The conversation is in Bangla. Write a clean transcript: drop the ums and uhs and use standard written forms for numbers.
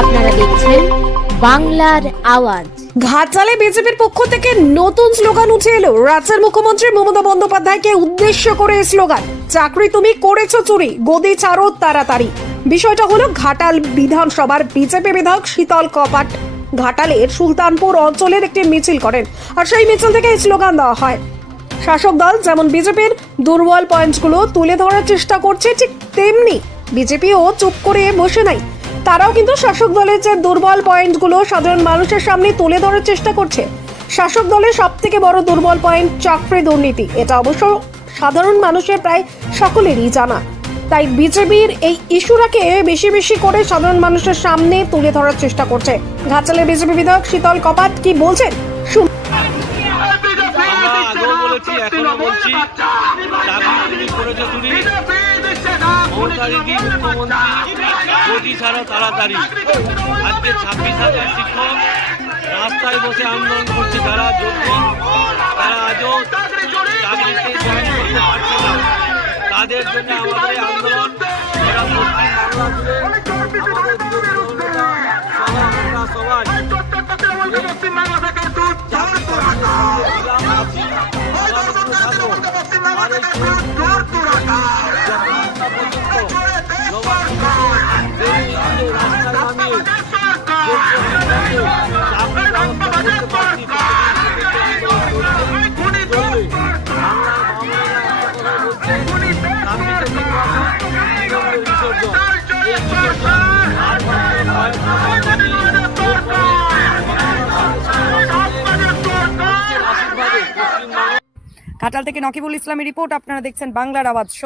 আপনারা দেখছেন বাংলার আওয়াজ। ঘাটালে বিজেপির পক্ষ থেকে নতুন স্লোগান উঠে এলো। রাজ্যের মুখ্যমন্ত্রী মমতা বন্দ্যোপাধ্যায়কে উদ্দেশ্য করে স্লোগান, চাকরি তুমি করেছো চুরি, গদি ছাড়ো তাড়াতাড়ি। বিষয়টা হলো ঘাটাল বিধানসভার বিজেপি বিধায়ক শীতল কপাট ঘাটালের সুলতানপুর অঞ্চলের একটি মিছিল করেন, আর সেই মিছিল থেকে এই স্লোগান দেওয়া হয়। শাসক দল যেমন বিজেপির দুর্বল পয়েন্টগুলো তুলে ধরার চেষ্টা করছে, ঠিক তেমনি বিজেপিও চুপ করে বসে নাই। তারাও কিন্তু শাসক দলের যে দুর্বল পয়েন্টগুলো সাধারণ মানুষের সামনে তুলে ধরার চেষ্টা করছে। শাসক দলের সব থেকে বড় দুর্বল পয়েন্ট চাকরি দুর্নীতি, এটা অবশ্য সাধারণ মানুষের প্রায় সকলেরই জানা। তাই বিজেপির এই ইস্যুটাকে বেশি বেশি করে সাধারণ মানুষের সামনে তুলে ধরার চেষ্টা করছে। ঘাটালের বিজেপি বিধায়ক শীতল কপাট কি বলছেন শুনুন। আমরা আগেও বলেছি, এখনো বলছি, চাকরি তুমি করেছো চুরি, মমতা দিদি মুখ্যমন্ত্রী, গদি ছাড়ো তাড়াতাড়ি। আজকে 26,000 শিক্ষক রাস্তায় বসে আন্দোলন করছে, যারা যোগ্য তারা আজও চাকরিতে জয়েন করতে পারছে না। তাদের জন্য আমাদের এই আন্দোলন। এরা পশ্চিম বাংলা জুড়ে আমাদের বিরোধী দলনেতা সহ আমরা সবাই ঘাটাল থেকে নকিবুল ইসলামের রিপোর্ট, আপনারা দেখছেন বাংলার আওয়াজ। সত্যি